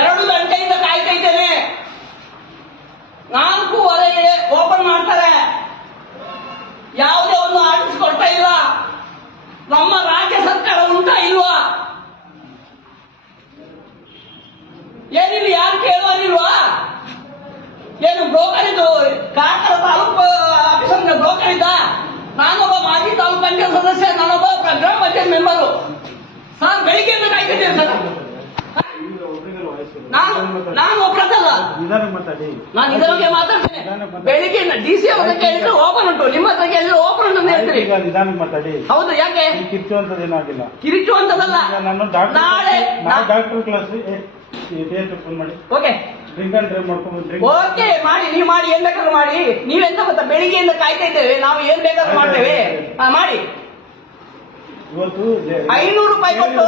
ಎರಡು ಗಂಟೆಯಿಂದ ಕಾಯ್ತಾ ಇದ್ದೇನೆ ನಾಲ್ಕೂವರೆಗೆ ಓಪನ್ ಮಾಡ್ತಾರೆ. ಯಾವುದೇ ಒಂದು ಆರ್ಡರ್ಸ್ ಕೊಡ್ತಾ ಇಲ್ಲ. ನಮ್ಮ ರಾಜ್ಯ ಸರ್ಕಾರ ಉಂಟಾ ಇಲ್ವಾ? ಏನಿಲ್ಲ ಯಾರು ಕೇಳುವರಿಲ್ವಾ ಏನು ಬ್ರೋಕರ್ ಇದು, ಕಾಕರ ತಾಲೂಕು ಆಫೀಸರ್ ಬ್ರೋಕರ್ ಇದ್ದ ನಾನೊಬ್ಬ ಮಾಜಿ ತಾಲೂಕು ಪಂಚಾಯತ್ ಸದಸ್ಯ, ನಾನೊಬ್ಬ ಗ್ರಾಮ ಪಂಚಾಯತ್ ಮೆಂಬರು ಸರ್, ಬೆಳಿಗ್ಗೆಯಿಂದ ಕಾಯ್ತಿದ್ದೇನೆ ಸರ್. ನಾನು ನಾನು ಮಾತಾಡಿ. ನಾನು ಇದರ ಬಗ್ಗೆ ಮಾತಾಡ್ತೇನೆ. ಬೆಳಿಗ್ಗೆ ಡಿ ಸಿ ಹತ್ರ ಕೇಳಿದ್ರೆ ಓಪನ್ ಉಂಟು. ನಿಮ್ಮ ಹತ್ರ ಕೇಳಿದ್ರೆ ಓಪನ್ ಉಂಟು ಅಂತ ಹೇಳ್ತೀರಿ? ಹೌದು ಯಾಕೆ? ಕಿರಿಚು ಅಂತದ ಏನಾಗಿಲ್ಲ ಕಿರಿಚು ಅಂತದಲ್ಲ. ನಾಳೆ ಡಾಕ್ಟರ್ ಕ್ಲಾಸ್ ಫೋನ್ ಮಾಡಿ. ಓಕೆ. ಓಕೆ ಮಾಡಿ ನೀವು ಮಾಡಿ ಏನ್ ಬೇಕಾದ್ರೂ ಮಾಡಿ. ನೀವೆಂತ ಗೊತ್ತಾ ಬೆಳಿಗ್ಗೆಯಿಂದ ಕಾಯ್ತಾ ಇದ್ದೇವೆ. ನಾವು ಏನ್ ಬೇಕಾದ್ರೂ ಮಾಡ್ತೇವೆ. ಮಾಡಿ. ಇವತ್ತು ಐನೂರು ರೂಪಾಯಿ ಕೊಟ್ಟು-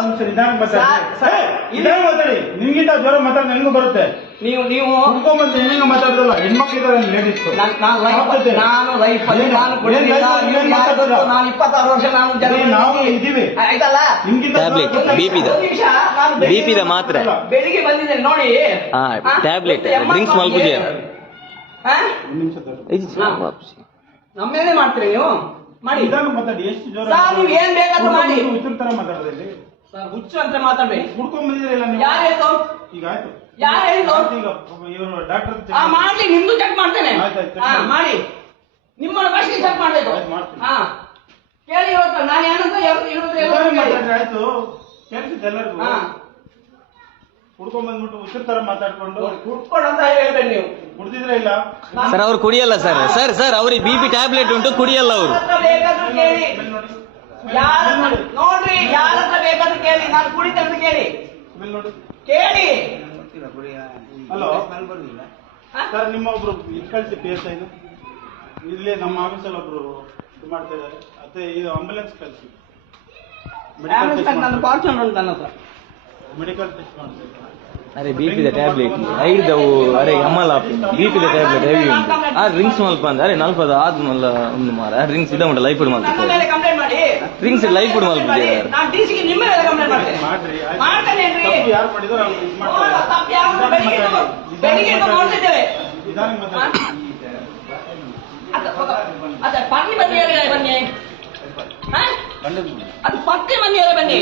ಮಾತಾಡಿ. ನಿಮ್ಗಿಂತ ಜ್ವರ ಮಾತಾಡಿ ನನಗೂ ಬರುತ್ತೆ. ನೀವು ನೀವು ಕುಡ್ಕೊಂಬಂದು ಹೆಂಗ ಮಾತಾಡೋದಲ್ಲ ಹೆಣ್ಮಕ್ಳು ಇದಾರೆ ಲೇಡೀಸ್ ನಾನ್- ನಾನು ಲೈಫ್ ನಾನು ಲೈಫ್ ಅಲ್ಲಿ ನಾನು ಕೊಟ್ಟಿಲ್ಲ ನೀವು ಯಾರು ಗೊತ್ತು? ನಾನು ಇಪ್ಪತ್ತಾರು ವರ್ಷ ನಾನು ಜನ ನಾವು ಇದ್ದೀವಿ. ಆಯ್ತಲ್ಲ? ನಿಮ್ಗಿಂತ Tablet, ಜ್ವರ ಗೊತ್ತಿಲ್ಲ. BP ದ. ಒಂದು ನಿಮಿಷ ನಾನು ಬೆಳಿಗ್ಗೆ- BP ದ ಮಾತ್ರೆ. ಬೆಳಿಗ್ಗೆ ಬಂದಿದ್ದೇನೆ ನೋಡಿ. ಟ್ಯಾಬ್ಲೆಟ್ ಡ್ರಿಂಕ್ಸ್ ಮಲ್ಪುಜೆ. ನಮ್ಮೇಲೆ ಮಾಡ್ತೀರಿ ನೀವು? ಮಾಡಿ. ನಿಧಾನಕ್ಕೆ ಮಾತಾಡಿ ಎಷ್ಟು ಜ್ವರ ಸರ್, ನೀವು ಏನ್ ಬೇಕಾದ್ರೂ ಮಾಡಿ. ಉತ್ತರ ತರ ಮಾತಾಡೋದು ಇಲ್ಲಿ ಸರ್, ಹುಚ್ಚು ಅಂತ ಮಾತಾಡ್ಬೇಡಿ. ಕುಡ್ಕೊಂಡ್ ಬಂದಿದ್ದೀರಲ್ಲ ನೀವು? ಯಾರು ಈಗ ಆಯ್ತು. ಯಾರು ಹೇಳಿದ್ರು? ಈಗ ಇವರು ಡಾಕ್ಟರ್ ಹಾ ಮಾಡ್ಲಿ ನಿಮ್ದು ಚೆಕ್ ಮಾಡ್ತೇನೆ. ಆಯ್ತು, ಹಾ ಮಾಡಿ. ಮಾಡಿ. ನಿಮ್ಮನ್ನ ಫಸ್ಟ್ ಚೆಕ್ ಮಾಡ್ಬೇಕು. ಆಯ್ತು, ಮಾಡ್ತೀನಿ. ಹಾ ಕೇಳಿ ಇವತ್ತು ನಾನು ಏನಂತ ಹತ್ರ ಎಲ್ಲರೂ ಕೇಳಿ. ಆಯ್ತು. ಎಲ್ಲರಿಗೂ. ಹಾ ಕುಡ್ಕೊಂಡ್ ಬಂದ್ಬಿಟ್ಟು ಉತ್ತರ ತರ ಮಾತಾಡ್ಕೊಂಡು ಕುಡ್ಕೊಂಡಂತ ಅಂತ ಹೇಳ್ಬೇಡಿ ನೀವು. ಕುಡ್ದಿದ್ರೆ ಇಲ್ಲ? ಸರ್ ಅವ್ರು ಕುಡಿಯಲ್ಲ ಸರ್. ಸರ್ ಸರ್ ಅವ್ರಿಗೆ ಬಿ ಪಿ ಟ್ಯಾಬ್ಲೆಟ್ ಉಂಟು ಕುಡಿಯಲ್ಲ ಅವರು. ನೋಡ್ರಿ ಯಾರಂತ್ರ ಬೇಕಾದ್ರೂ ಕೇಳಿ. ನಾನು ಕುಡಿತೇನೆ ಅಂತ ಕೇಳಿ. ನೋಡಿ. ಕೇಳಿ. ಹಲೋ? ಸರ್ ನಿಮ್ಮ ಒಬ್ರು ಇದು ಕಳಿಸಿ ಪಿ ಎಸ್ ಐದು. ಇಲ್ಲಿ ನಮ್ಮ ಆಫೀಸಲ್ಲಿ ಒಬ್ರು ಇದು ಮಾಡ್ತಾ ಇದ್ದಾರೆ. ಮತ್ತೆ ಇದು ಆಂಬುಲೆನ್ಸ್ ಕಳಿಸಿ. ಆಂಬುಲೆನ್ಸ್ ನನ್ನ ಫಾರ್ಚುನರ್ ಉಂಟು ನನ್ನ ಹತ್ರ. ಮೆಡಿಕಲ್ ಟೆಸ್ಟ್ ಮಾಡ್ತಾರೆ ಅರೆ ಬಿ ಪಿ ದ ಟ್ಯಾಬ್ಲೆಟ್ ಐದವು ಅರೆ ಅಮ್ಮಲ B P the tablet heavy ಉಂಟು ಆ ಡ್ರಿಂಕ್ಸ್ ಮಲ್ಪ ಅಂದ್ರೆ ಅರೆ ನಲ್ಪದ ಆದ್ಮಲ್ಲ ಒಂದು ಮಾರ ಡ್ರಿಂಕ್ಸ್ ಇದ ಉಂಟು ಲೈಫ್ ನನ್ನ ಮಲ್ಪುತ್ತೆ ಮೇಲೆ ಕಂಪ್ಲೇಂಟ್ ಮಾಡಿ ಡ್ರಿಂಕ್ಸ್ ಲೈಫ್ ಫುಡ್ ಮಲ್ಪುತ್ತೆ ನಾನು ಡಿ ಸಿಗೆ ನಿಮ್ಮ ಮೇಲೆ ಕಂಪ್ಲೇಂಟ್ ಮಾಡ್ತೇನೆ ಮಾಡ್ರಿ ಆಯ್ತು. ಮಾಡ್ತೇನೇನ್ರಿ? ತಪ್ಪು ಯಾರು ಮಾಡಿದ್ರು ಅವ್ರು ಇದು ನೋಡುವ, ಮಾಡ್ತಾರೆ ತಪ್ಪು ಯಾರು ಬೆಳಿಗ್ಗೆ ಎದ್ದು- ಬೆಳಿಗ್ಗೆ ಎದ್ದು ನೋಡ್ತಿದ್ದೇವೆ ನಿಧಾನಕ್ಕೆ ಮಾತಾಡಿ ಅದ ಅದ ಪತ್ನಿ ಬನ್ನಿ ಹೇಳಿ ಬನ್ನಿ ಹಾ? ಅದು ಪತ್ನಿ ಬನ್ನಿ ಹೇಳಿ ಬನ್ನಿ